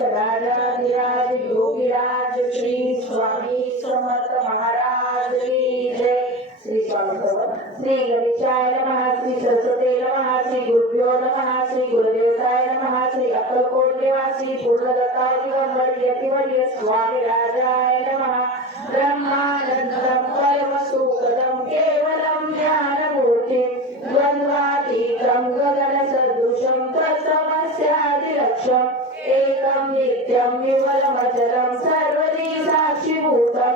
राजाधिराज योगीराज श्री स्वामी समर्थ महाराज की जय श्री स्वामी समर्थ श्री गणेशाय नमः श्री सरस्वती नमः श्री गुरुभ्यो नमः श्री गुरुदेवताय नमः श्री अक्कलकोट निवासी पूर्णदत्ता दिगंबर यतिवर्य स्वामी राजाय नमः ब्रह्मानन्दं परमसुखदं केवलं ज्ञानमूर्ति द्वन्द्वातीतं गगनसदृशं तत्समस्यादिलक्ष्यम् एकं नित्यं विमलमचलं सर्वदी साक्षिभूतं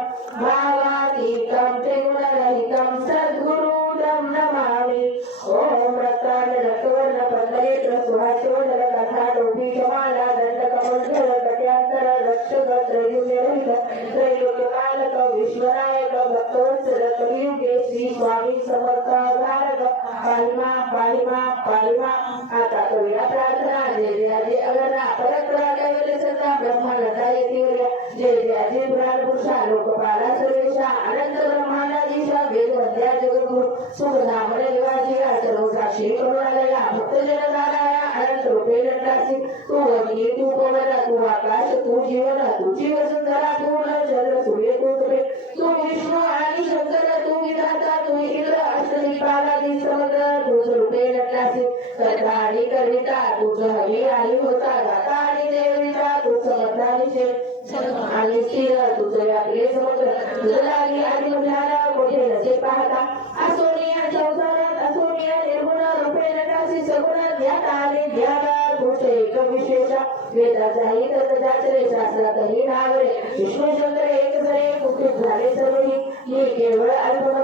धारक पाहिमा पाहिमा पाहिमा आता करूया प्रार्थना जय जयाजी अगरा परक्रा कैवल्य सत्ता ब्रह्मानंदा येतीवर्य जय जयाजी पुराण पुरुषा लोकपाला सर्वेशा अनंत ब्रह्मांडाधीशा वेदवंद्या जगद्गुरु. सुखनामने देवाजी आचरण साक्षी करुणालया भक्तजन नाराया अनंत रूपे नटासी तू अग्नी तू पवन तू आकाश तू जीवन तू जीव अष्टदिक्पालादी समुद्र तू रूपे नटलासी आणि आणि होता आणि आणि स्थिर समुद्र तुझं आणि नसे पाहता. असोनिया संसारात असोनिया निर्गुण रूपे सगुण आणि एक विशेषा. वेदाचाही तत्जाचरे शास्त्रातही नावरे विष्णू शंकर एक जणे कुठे झाले सर्वही. ही केवळ अल्पना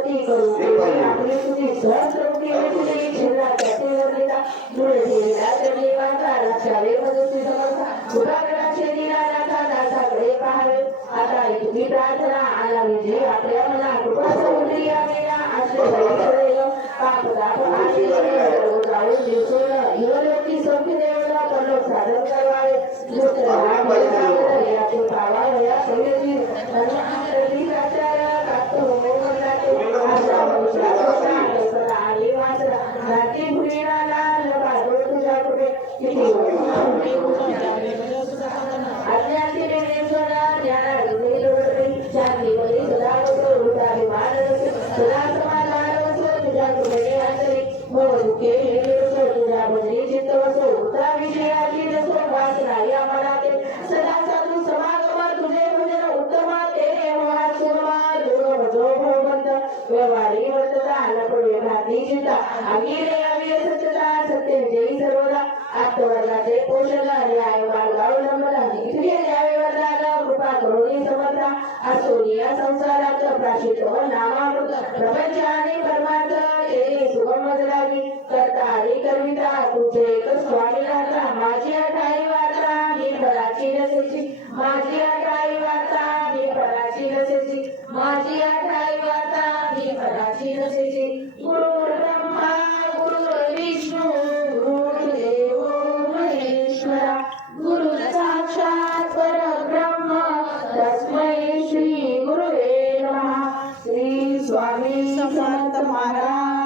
समर्था दुरागडाचे दिनानाथा दासाकडे पाहावे. आता तुझी प्रार्थना आला विजय आपल्या मना कृपा समुद्री यावेला आश्रय पाप ताप आशी जाऊन दिवसून युवलोकी सौख्य देवला परलोक साधन करवावे. दुसरं याचे पावा या सौर्यची धर्मांतरी राजाला कातो मोहनाचे आशा कल्पना आणि वासना नाती भुईला लाल बाजू तुझ्या कुठे किती निश्चिता अखिल अविर सत्यता सत्य जयी सर्वदा. आत्मवरला जय पोषला न्याय मार्गा अवलंबला न्याय वरदाला कृपा करुणी समर्था. असो या संसाराचा प्राशित नामामृत. प्रपंच आणि परमार्थ हे सुगम मजलावी करता आणि कर्मिता तुझे एकच स्वामी राहता माझी अठाई वार्ता मी फराची नसेची. माझी अठाई वार्ता मी फराची नसेची. माझी अठाई वार्ता मी फराची नसेची. गुरु गुरु साक्षात परब्रह्म तस्मै श्री गुरुवे नमः। श्री स्वामी समर्थ महाराज।